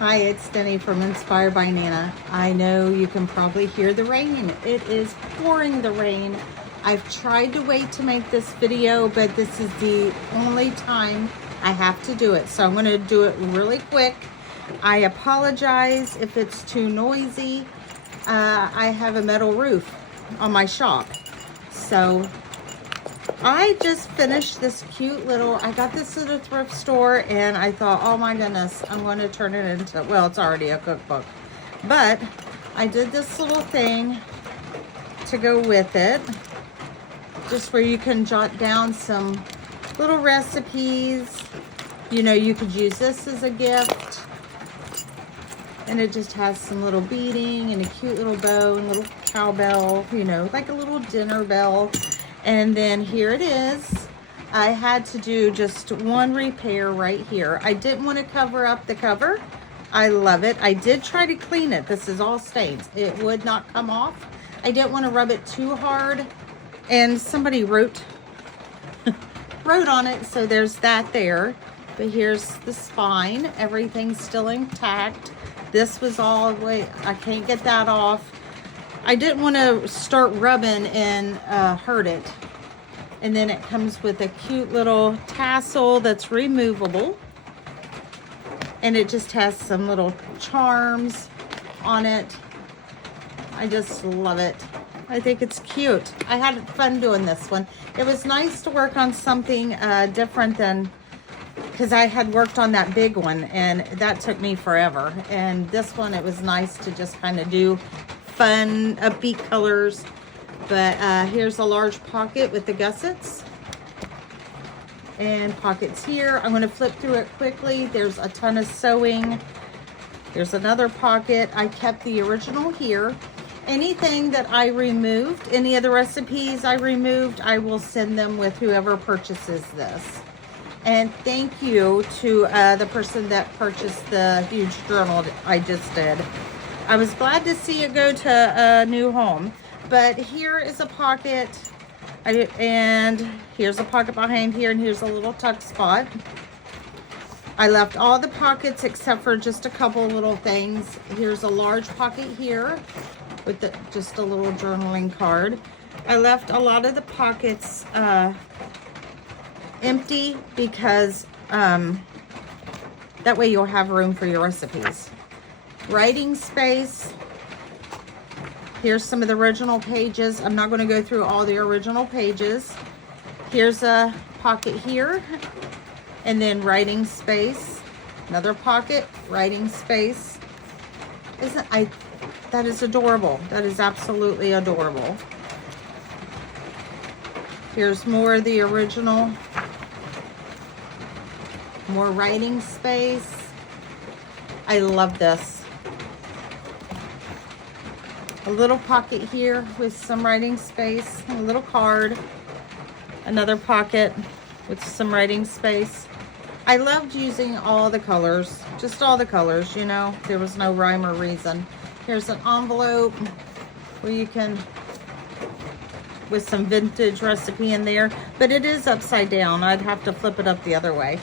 Hi, it's Denny from Inspired by Nana. I know you can probably hear the rain. It is pouring the rain. I've tried to wait to make this video, but this is the only time I have to do it. So I'm going to do it really quick. I apologize if it's too noisy. I have a metal roof on my shop. So I just finished this cute little, I got this at a thrift store and I thought, oh my goodness, I'm going to turn it into, well, it's already a cookbook. But I did this little thing to go with it, just where you can jot down some little recipes. You know, you could use this as a gift. And it just has some little beading and a cute little bow and a little cowbell, you know, like a little dinner bell. And then here it is. I had to do just one repair right here. I didn't want to cover up the cover. I love it. I did try to clean it. This is all stains. It would not come off. I didn't want to rub it too hard. And somebody wrote on it, so there's that there. But here's the spine. Everything's still intact. This was all the way, I can't get that off. I didn't want to start rubbing and hurt it. And then it comes with a cute little tassel that's removable. And it just has some little charms on it. I just love it. I think it's cute. I had fun doing this one. It was nice to work on something different than, because I had worked on that big one and that took me forever. And this one, it was nice to just kind of do fun, upbeat colors. But here's a large pocket with the gussets. And pockets here. I'm going to flip through it quickly. There's a ton of sewing. There's another pocket. I kept the original here. Anything that I removed, any of the recipes I removed, I will send them with whoever purchases this. And thank you to the person that purchased the huge journal I just did. I was glad to see it go to a new home. But here is a pocket, and here's a pocket behind here, and here's a little tuck spot. I left all the pockets except for just a couple little things. Here's a large pocket here with just a little journaling card. I left a lot of the pockets empty because that way you'll have room for your recipes. Writing space. Here's some of the original pages. I'm not going to go through all the original pages. Here's a pocket here, and then writing space. Another pocket, writing space. That is adorable. That is absolutely adorable. Here's more of the original. More writing space. I love this. A little pocket here with some writing space, a little card, another pocket with some writing space. I loved using all the colors, just all the colors, you know, there was no rhyme or reason. Here's an envelope where you can, with some vintage recipe in there, but it is upside down. I'd have to flip it up the other way.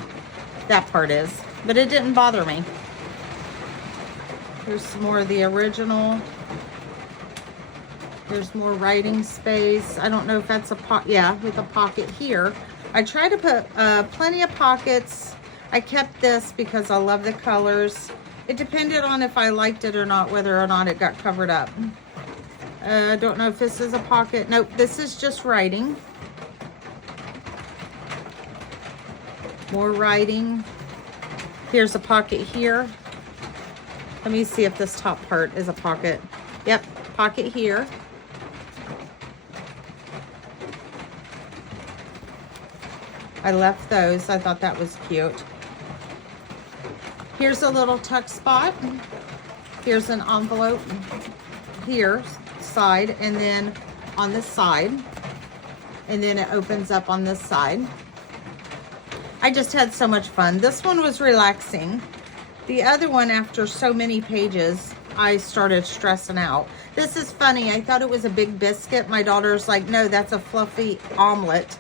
That part is, but it didn't bother me. Here's some more of the original. There's more writing space. I don't know if that's a pocket. Yeah, with a pocket here. I try to put plenty of pockets. I kept this because I love the colors. It depended on if I liked it or not, whether or not it got covered up. I don't know if this is a pocket. Nope, this is just writing. More writing. Here's a pocket here. Let me see if this top part is a pocket. Yep, pocket here. I left those. I thought that was cute. Here's a little tuck spot. Here's an envelope here, side, and then on this side. And then it opens up on this side. I just had so much fun. This one was relaxing. The other one, after so many pages, I started stressing out. This is funny. I thought it was a big biscuit. My daughter's like, no, that's a fluffy omelet.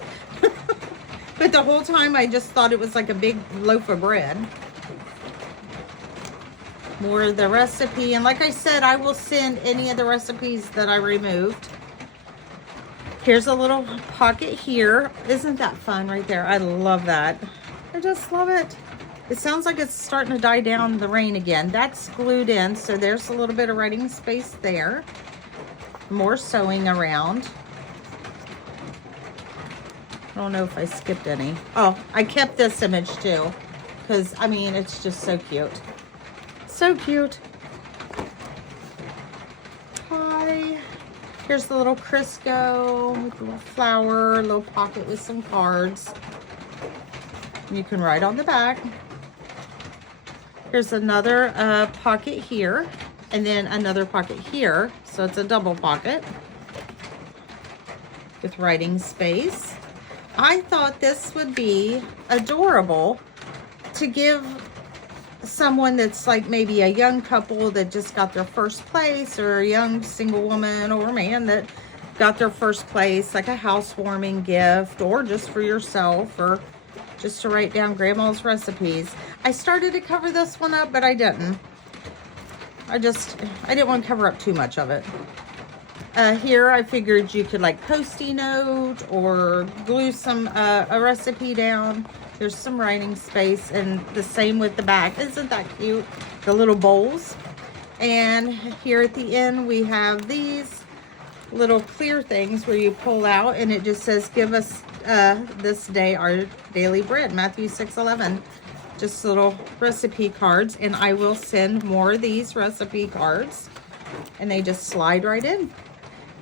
But the whole time I just thought it was like a big loaf of bread. more of the recipe. And like I said, I will send any of the recipes that I removed. Here's a little pocket here. Isn't that fun right there? I love that. I just love it. It sounds like it's starting to die down, the rain again. That's glued in, so there's a little bit of writing space there. More sewing around. I don't know if I skipped any. Oh, I kept this image too, because I mean, it's just so cute. So cute. Hi. Here's the little Crisco with a little flower, a little pocket with some cards. You can write on the back. Here's another pocket here, and then another pocket here. So it's a double pocket with writing space. I thought this would be adorable to give someone that's like maybe a young couple that just got their first place, or a young single woman or man that got their first place, like a housewarming gift, or just for yourself, or just to write down grandma's recipes. I started to cover this one up, but I didn't. I didn't want to cover up too much of it. Here I figured you could like Post-it note or glue some a recipe down. There's some writing space, and the same with the back. Isn't that cute? The little bowls. And here at the end we have these little clear things where you pull out, and it just says, give us this day our daily bread, Matthew 6:11. Just little recipe cards, and I will send more of these recipe cards, and they just slide right in.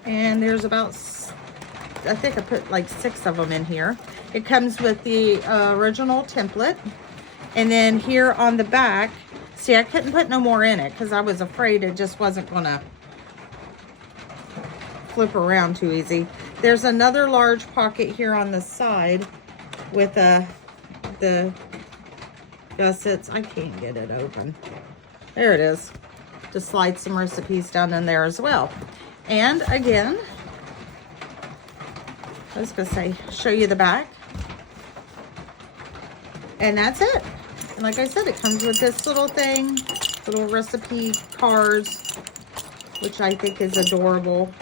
And there's about, I think I put like 6 of them in here. It comes with the original template, and then here on the back, see, I couldn't put no more in it because I was afraid it just wasn't gonna flip around too easy. There's another large pocket here on the side with the gussets. I can't get it open. There it is. Just slide some recipes down in there as well. And again, I was gonna say, show you the back. And that's it. And like I said, it comes with this little thing, little recipe cards, which I think is adorable.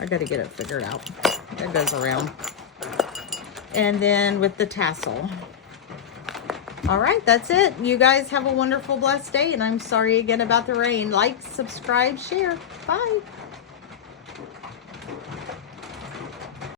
I gotta get it figured out. It goes around. And then with the tassel. All right, that's it. You guys have a wonderful, blessed day, and I'm sorry again about the rain. Like, subscribe, share. Bye.